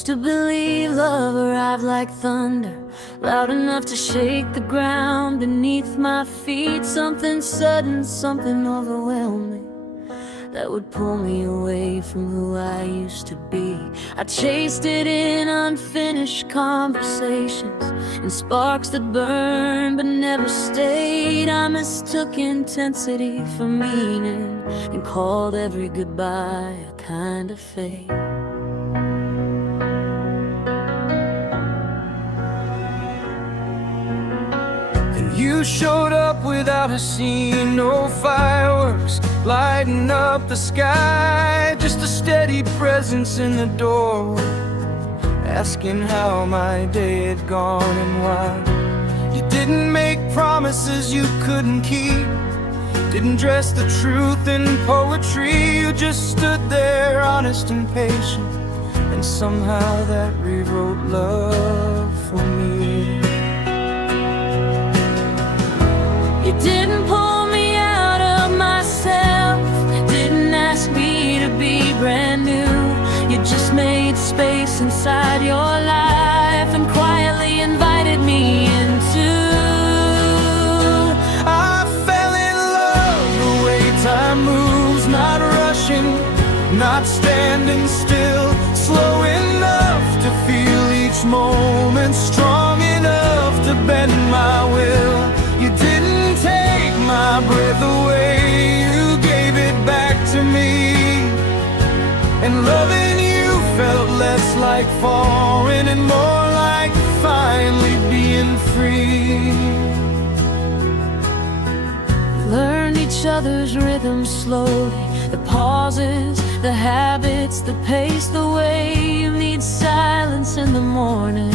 Used to believe love arrived like thunder, loud enough to shake the ground beneath my feet. Something sudden, something overwhelming, that would pull me away from who I used to be. I chased it in unfinished conversations, in sparks that burned but never stayed. I mistook intensity for meaning, and called every goodbye a kind of fate. You showed up without a scene, no fireworks lighting up the sky, just a steady presence in the doorway, asking how my day had gone and why. You didn't make promises you couldn't keep, didn't dress the truth in poetry. You just stood there, honest and patient, and somehow that rewrote love for me. You didn't pull me out of myself, didn't ask me to be brand new. You just made space inside your life and quietly invited me into. I fell in love the way time moves, not rushing, not standing still, slow enough to feel each moment, strong enough to bend my will. You didn't take my breath away, you gave it back to me. And loving you felt less like falling and more like finally being free. We learned each other's rhythm slowly, the pauses, the habits, the pace, the way you need silence in the morning,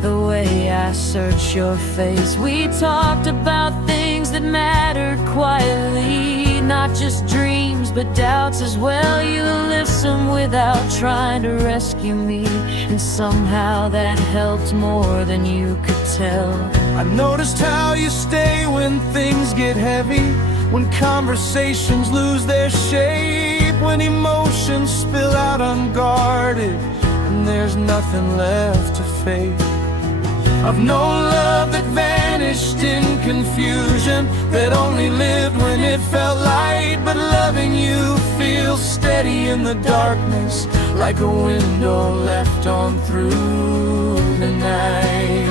the way I search your face. We talked about things that mattered quietly, not just dreams but doubts as well. You listened without trying to rescue me, and somehow that helped more than you could tell. I noticed how you stay when things get heavy, when conversations lose their shape, when emotions spill out unguarded and there's nothing left to face. I've known love that vanished in confusion, that only lived when it felt light. But loving you feels steady in the darkness, like a window left on through the night.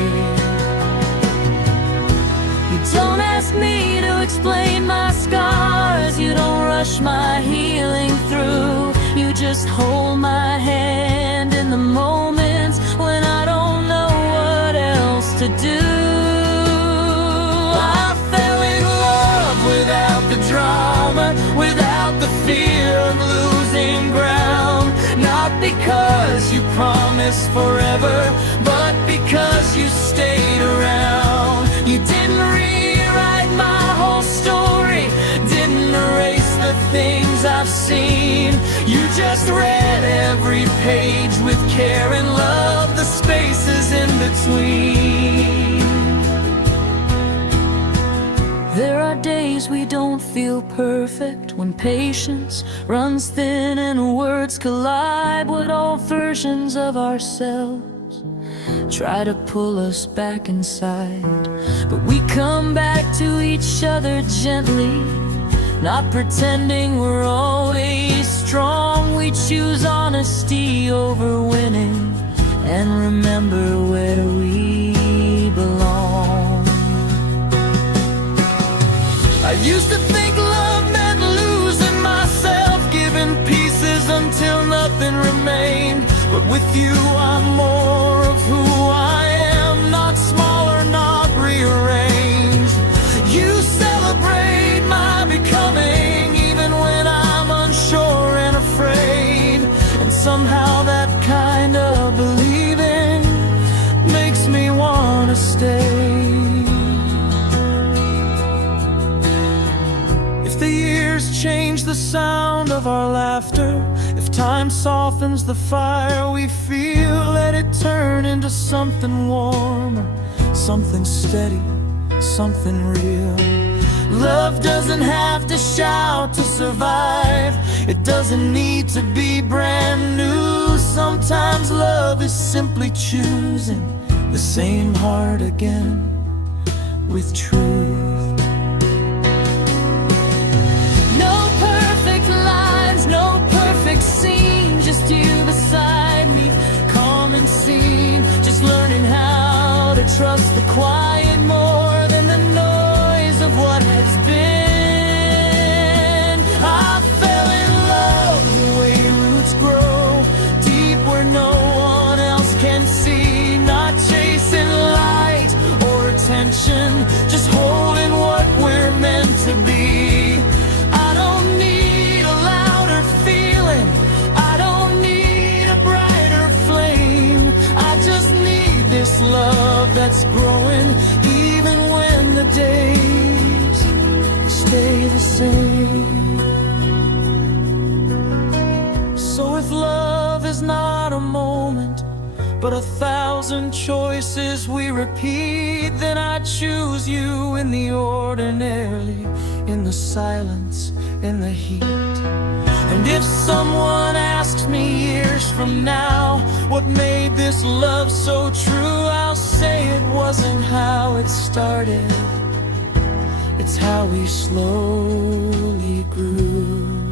You don't ask me to explain my scars, you don't rush my healing through. You just hold my hand in the moments when I don't know what else to do. I fell in love without the drama, without the fear of losing ground. Not because you promised forever, but because you stayed around. You didn't rewrite my whole story, didn't erase the things I've seen. You just read every page with care and love the spaces in between. There are days we don't feel perfect, when patience runs thin and words collide with all versions of ourselves, try to pull us back inside. But we come back to each other gently, not pretending we're always strong. We choose honesty over winning, and remember where we belong. I used to think love meant losing myself, giving pieces until nothing remained. But with you I'm more of who I am, not smaller, not rearranged. You celebrate my becoming, even when I'm unsure and afraid. And somehow that kind of believing makes me wanna stay. If the years change the sound of our laughter, if time softens the fire we feel, let it turn into something warmer, something steady, something real. Love doesn't have to shout to survive, it doesn't need to be brand new. Sometimes love is simply choosing the same heart again with truth. No perfect lines, no perfect scene, just you beside me, calm and seen. Just learning how to trust the quiet more than the noise of what has been. I fell in love the way roots grow, deep where no one else can see. Not chasing light or attention, just holding what we're meant to be. I don't need a louder feeling, I don't need a brighter flame. I just need this love that's growing, even when the days stay the same. So if love is not a moment, but 1,000 choices we repeat, then I choose you in the ordinary, in the silence, in the heat. And if someone asks me years from now what made this love so true, I'll say it wasn't how it started, it's how we slowly grew.